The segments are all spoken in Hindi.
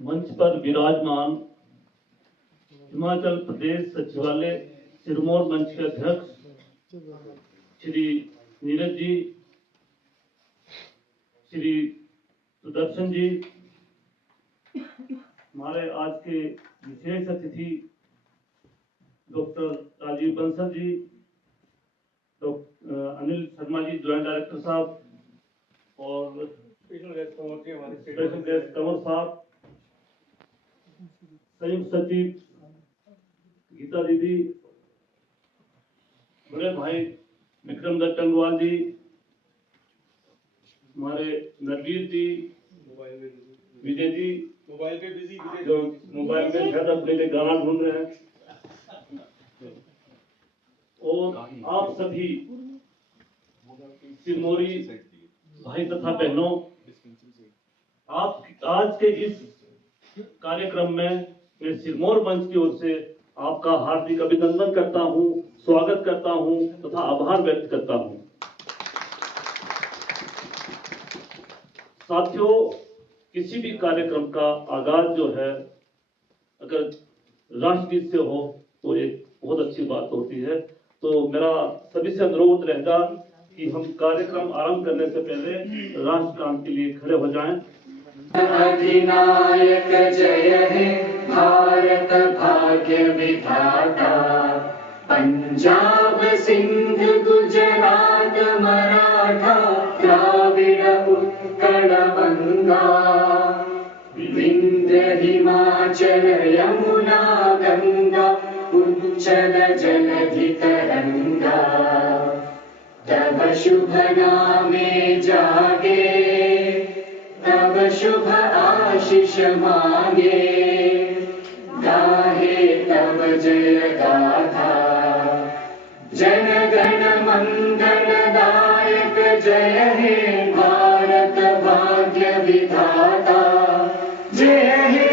मंच पर विराजमान हिमाचल प्रदेश सचिवालय सिरमौर मंच के अध्यक्ष श्री नीरज जी, श्री सुदर्शन जी, हमारे आज के विशेष अतिथि doctor Rajiv Bansal ji, doctor Anil Sharma ji joint director साहब, और स्पेशल गेस्ट कंवर साहब, संयुक्त सचिव गीता दीदी, बड़े भाई विक्रम दत्त टंगवाल जी, हमारे नरवीर जी, विजय जी मोबाइल पे बिजी, जो मोबाइल पे शायद अपने लिए गाना ढूंढ रहे हैं, और आप सभी सिरमौरी भाई तथा बहनों, आप आज के इस कार्यक्रम में मैं सिरमौर मंच की ओर से आपका हार्दिक अभिनंदन करता हूं, स्वागत करता हूं तथा आभार व्यक्त करता हूं। साथियों, किसी भी कार्यक्रम का आगाज जो है अगर राष्ट्रगीत से हो तो एक बहुत अच्छी बात होती है। तो मेरा सभी से अनुरोध रहेगा कि हम कार्यक्रम आरंभ करने से पहले राष्ट्रगान के लिए खड़े हो जाएं। अधिनायक जय हे भारत भाग्य विधाता, पंजाब सिंध गुजरात मराठा द्राविड़ उत्कल बंगा, विंध्य हिमाचल यमुना गंगा उच्चल जलधि तरंगा, तब शुभ नामे जागे, तब शुभ आशीष मांगे, गाहे तब जय गाथा, जन गण मंगल दायक जय हे भारत भाग्य विधाता, जय हे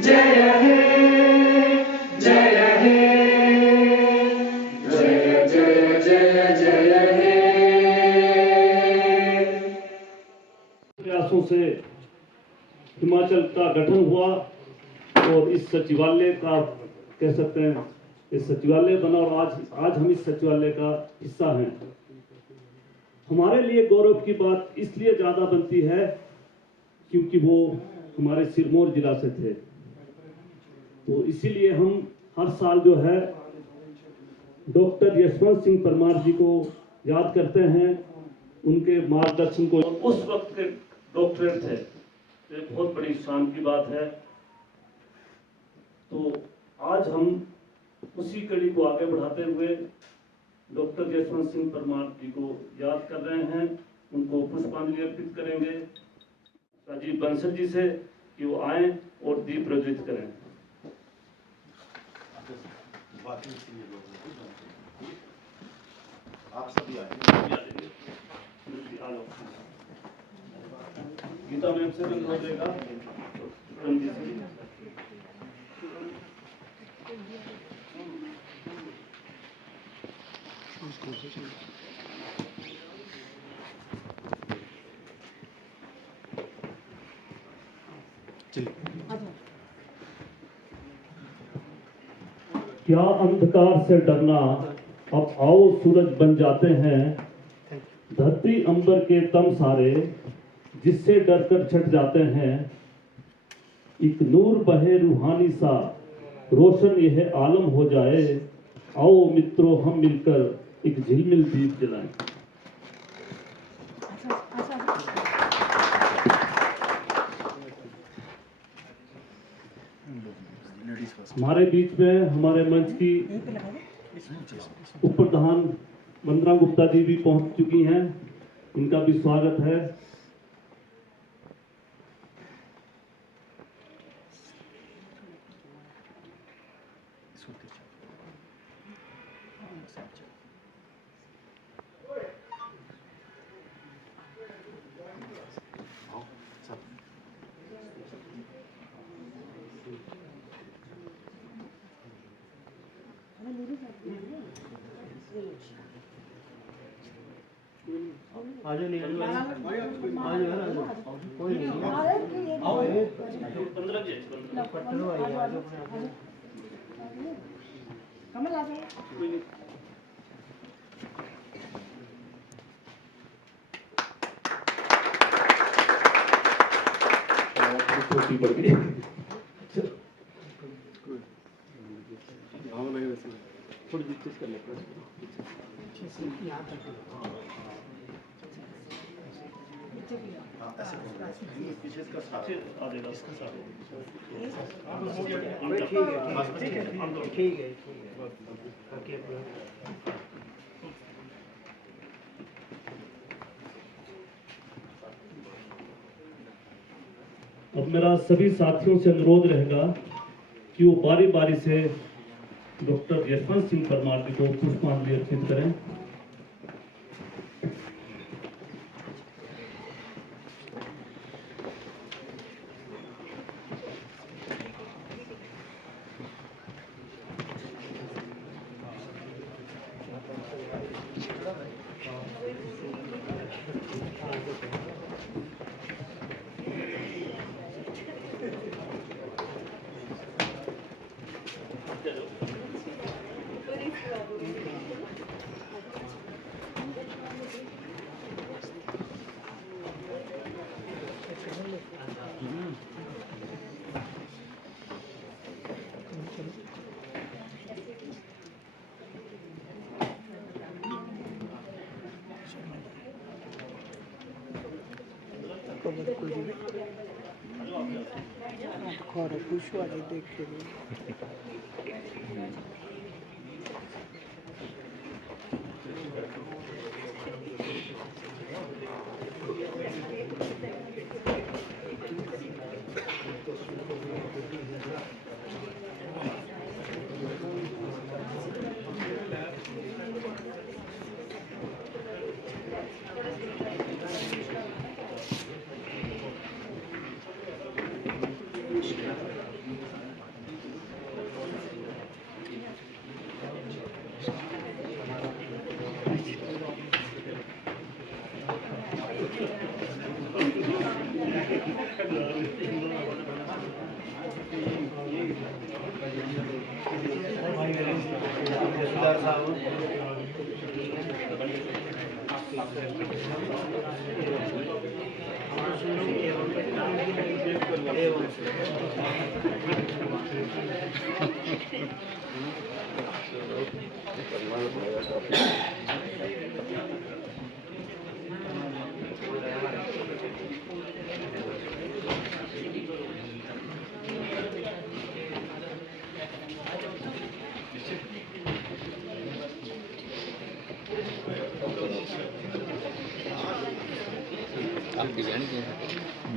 जय हे जय हे जय जय जय जय हे। प्रयासों से हिमाचल का गठन हुआ और इस सचिवालय का कह सकते हैं इस सचिवालय बना, और आज हम इस सचिवालय का हिस्सा हैं। हमारे लिए गौरव की बात इसलिए ज्यादा बनती है क्योंकि वो हमारे सिरमौर जिला से थे, तो इसीलिए हम हर साल जो है डॉक्टर यशवंत सिंह परमार जी को याद करते हैं, उनके मार्गदर्शन को। उस वक्त के डॉक्टरेट थे, तो एक बहुत बड़ी शान की बात है। तो आज हम उसी कड़ी को आगे बढ़ाते हुए डॉक्टर यशवंत सिंह परमार जी को याद कर रहे हैं, उनको पुष्पांजलि अर्पित करेंगे राजीव बंसल जी से कि वो आए और दीप प्रज्वलित करें। आप सभी आए गीता मैम से भी हो जाएगा। क्या अंधकार से डरना, अब आओ सूरज बन जाते हैं, धरती अंबर के तम सारे जिससे डरकर छट जाते हैं, एक नूर बहे रूहानी सा रोशन यह आलम हो जाए, आओ मित्रों हम मिलकर एक झिलमिल दीप जलाएं। हमारे बीच में हमारे मंच की उप प्रधान वंदना गुप्ता जी भी पहुंच चुकी हैं, इनका भी स्वागत है। आजो नहीं आजो कोई नहीं आओ कमल आ जाओ। छोटी पड़ गई। थोड़ी डिस्कस कर लेते हैं। ठीक है। अब मेरा सभी साथियों से अनुरोध रहेगा कि वो बारी बारी से डॉक्टर यशवंत सिंह परमार जी को पुष्पांजलि अर्पित करें। खरा खुश वाले देख के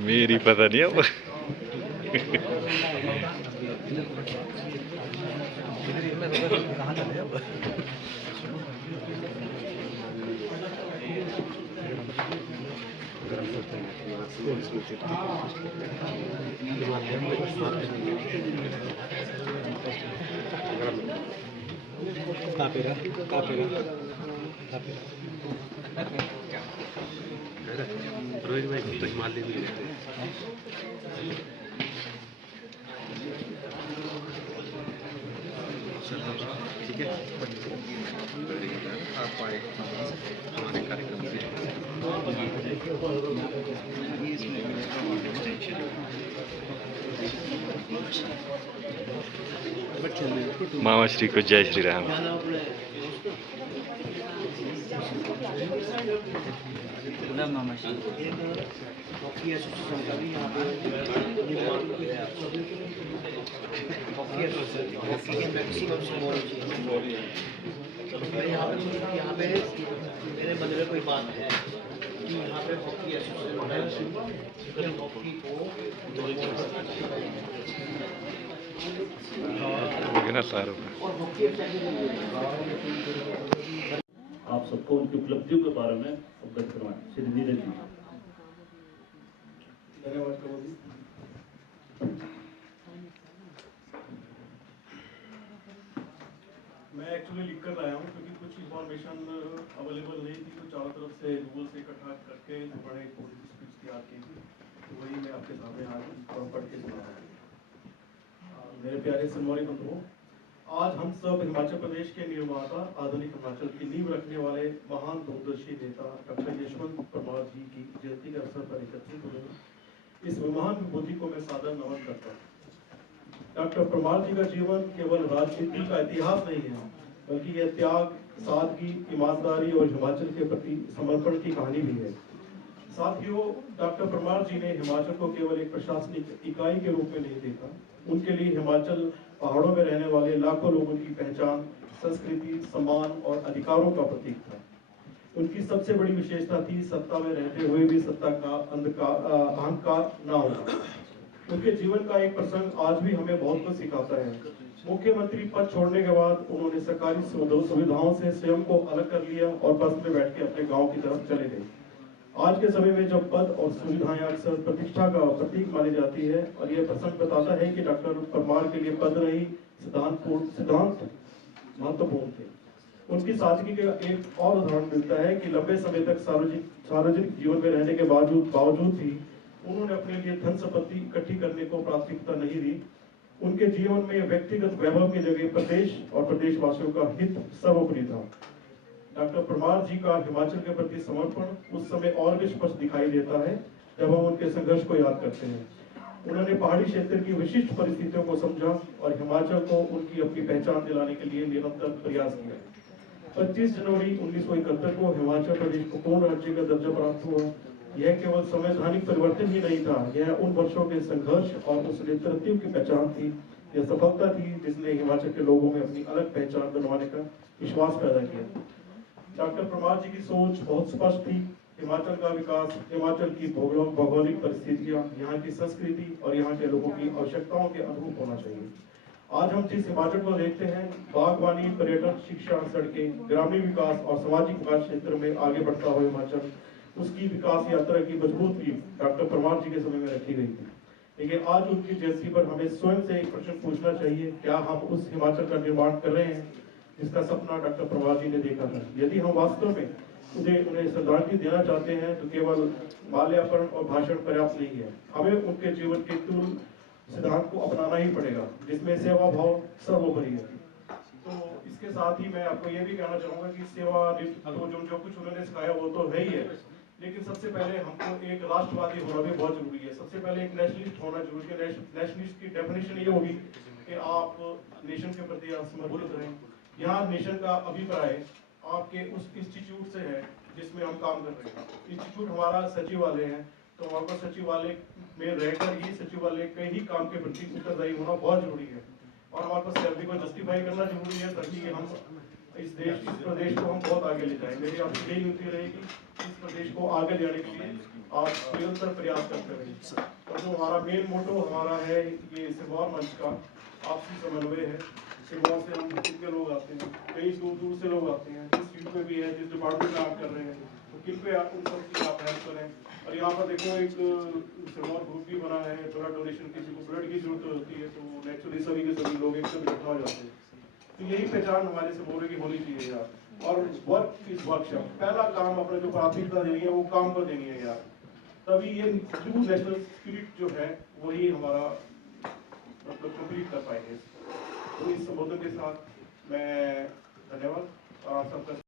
मेरी पता नहीं अब। रोहित भाई तो हिमालय में रहते हैं। ठीक है, आप आए हमारे कार्यक्रम से। मामा श्री को जय श्री राम। यहाँ पे मेरे मन में कोई बात है कि यहाँ पे हॉकी एसोसिएशन हॉकी को आप सबको उनकी उपलब्धियों के बारे में अवगत करवाएं। श्री नीरज जी। धन्यवाद कमल जी। मैं एक्चुअली लिख कर लाया हूँ क्योंकि कुछ इंफॉर्मेशन अवेलेबल नहीं थी, तो चारों तरफ से गूगल से इकट्ठा करके बड़े थोड़ी सी स्पीच तैयार की थी, तो वही मैं आपके सामने आज पढ़ के सुना रहा हूँ। मेरे प्यारे सिरमौरी बंधुओं, आज हम सब हिमाचल प्रदेश के निर्माता, आधुनिक हिमाचल की नींव रखने वाले महान दूरदर्शी नेता डॉक्टर यशवंत परमार जी की जयंती के अवसर पर एकत्रित हुए। इस महान विभूति को मैं सादर नमन करता हूँ। डॉक्टर परमार जी का जीवन केवल राजनीति का इतिहास नहीं है, बल्कि यह त्याग, सादगी, ईमानदारी और हिमाचल के प्रति समर्पण की कहानी भी है। साथियों, डॉक्टर परमार जी ने हिमाचल को केवल एक प्रशासनिक इकाई के रूप में नहीं देखा। उनके लिए हिमाचल पहाड़ों में रहने वाले लाखों लोगों की पहचान, संस्कृति, सम्मान और अधिकारों का प्रतीक था। उनकी सबसे बड़ी विशेषता थी सत्ता में रहते हुए भी सत्ता का अहंकार न होना। उनके जीवन का एक प्रसंग आज भी हमें बहुत कुछ सिखाता है। मुख्यमंत्री पद छोड़ने के बाद उन्होंने सरकारी सुविधाओं से स्वयं को अलग कर लिया और बस में बैठ के अपने गाँव की तरफ चले गए। आज के समय में जब पद और सुविधाएं अक्सर प्रतिष्ठा का प्रतीक मानी जाती है, और यह प्रसंग बताता है कि डॉक्टर परमार के लिए पद नहीं, सिद्धांत महत्वपूर्ण थे। उनकी सादगी का एक और उदाहरण मिलता है कि लंबे समय तक सार्वजनिक जीवन में रहने के बावजूद भी उन्होंने अपने लिए धन संपत्ति इकट्ठी करने को प्राथमिकता नहीं दी। उनके जीवन में व्यक्तिगत वैभव की जगह प्रदेश और प्रदेशवासियों का हित सर्वोपरि था। डॉक्टर परमार जी का हिमाचल के प्रति समर्पण उस समय और भी स्पष्ट दिखाई देता है जब हम उनके संघर्ष को याद करते हैं। उन्होंने पहाड़ी क्षेत्र की विशिष्ट परिस्थितियों को समझा और हिमाचल को उनकी अपनी पहचान दिलाने के लिए निरंतर प्रयास किया। 25 जनवरी 1971 को हिमाचल प्रदेश को पूर्ण राज्य का दर्जा प्राप्त हुआ। यह केवल संवैधानिक परिवर्तन ही नहीं था, यह उन वर्षों के संघर्ष और उस नेतृत्व की पहचान थी। यह सफलता थी जिसने हिमाचल के लोगों में अपनी अलग पहचान बनवाने का विश्वास पैदा किया। डॉक्टर परमार जी की सोच बहुत स्पष्ट थी। हिमाचल का विकास, हिमाचल की भौगोलिक परिस्थितियां, यहाँ की संस्कृति और यहाँ के लोगों की आवश्यकताओं के अनुरूप होना चाहिए। आज हम जिस हिमाचल को देखते हैं, बागवानी, पर्यटन, शिक्षा, सड़कें, ग्रामीण विकास और सामाजिक विकास क्षेत्र में आगे बढ़ता हुआ हिमाचल, उसकी विकास यात्रा की मजबूत नींव डॉक्टर परमार जी के समय में रखी गई थी। लेकिन आज उनकी जयंती पर हमें स्वयं से एक प्रश्न पूछना चाहिए, क्या हम उस हिमाचल का निर्माण कर रहे हैं जिसका सपना डॉक्टर परमार जी ने देखा था? यदि हम वास्तव में उन्हें श्रद्धांजलि देना चाहते हैं तो केवल माल्यार्पण और भाषण पर्याप्त नहीं है। हमें उनके जीवन के तुल सिद्धांत को अपनाना ही पड़ेगा, जिसमें सेवा भाव सर्वोपरि है। तो इसके साथ ही मैं आपको ये भी कहना चाहूंगा कि सेवा तो जो कुछ उन्होंने सिखाया वो तो है ही है, लेकिन सबसे पहले हमको एक राष्ट्रवादी होना भी बहुत जरूरी है। सबसे पहले एक नेशनलिस्ट होना जरूरी है। नेशनलिस्ट की डेफिनेशन ये होगी कि आप नेशन के प्रति आप समर्पित रहें। यहाँ नेशन का अभिप्राय आपके उस इंस्टीट्यूट से है जिसमें हम काम कर रहे हैं। इंस्टीट्यूट हमारा सचिवालय है, तो हमारे पास सचिवालय में रहकर ही सचिवालय के ही काम के प्रति उत्तरदायी होना बहुत जरूरी है। और हमारे पास सैलरी को जस्टिफाई करना जरूरी है, ताकि हम इस प्रदेश को हम बहुत आगे ले जाएं। मेरी आपसे यही विनती रहेगी, इस प्रदेश को आगे जाने के लिए आप निरंतर प्रयास करते रहें। और जो हमारा मेन मोटो हमारा है, ये सिरमौर मंच का आपसी समन्वय है। सिरमौर से हम कितने लोग आते हैं, कई दूर दूर से लोग आते हैं, जिस फील्ड में भी है, जिस डिपार्टमेंट में आप कर रहे हैं, तो किन पे आप उन सब की आप हेल्प करें। और यहाँ पर देखो एक सिरमौर ग्रुप भी बना है, थोड़ा डोनेशन, किसी को ब्लड की जरूरत होती है तो नेचुरली सभी के सभी लोग एक साथ इकट्ठा हो जाते हैं। तो यही पहचान हमारे सिरमौर की होनी चाहिए यार। और वर्क इज वर्कशॉप, पहला काम अपने जो प्राथमिकता देनी है वो काम को देनी है यार, तभी ये ट्रू नेशनल स्पिरिट जो है वही हमारा मतलब कंप्लीट कर पाएंगे। तो इस संबोधन के साथ मैं धन्यवाद और आप सबका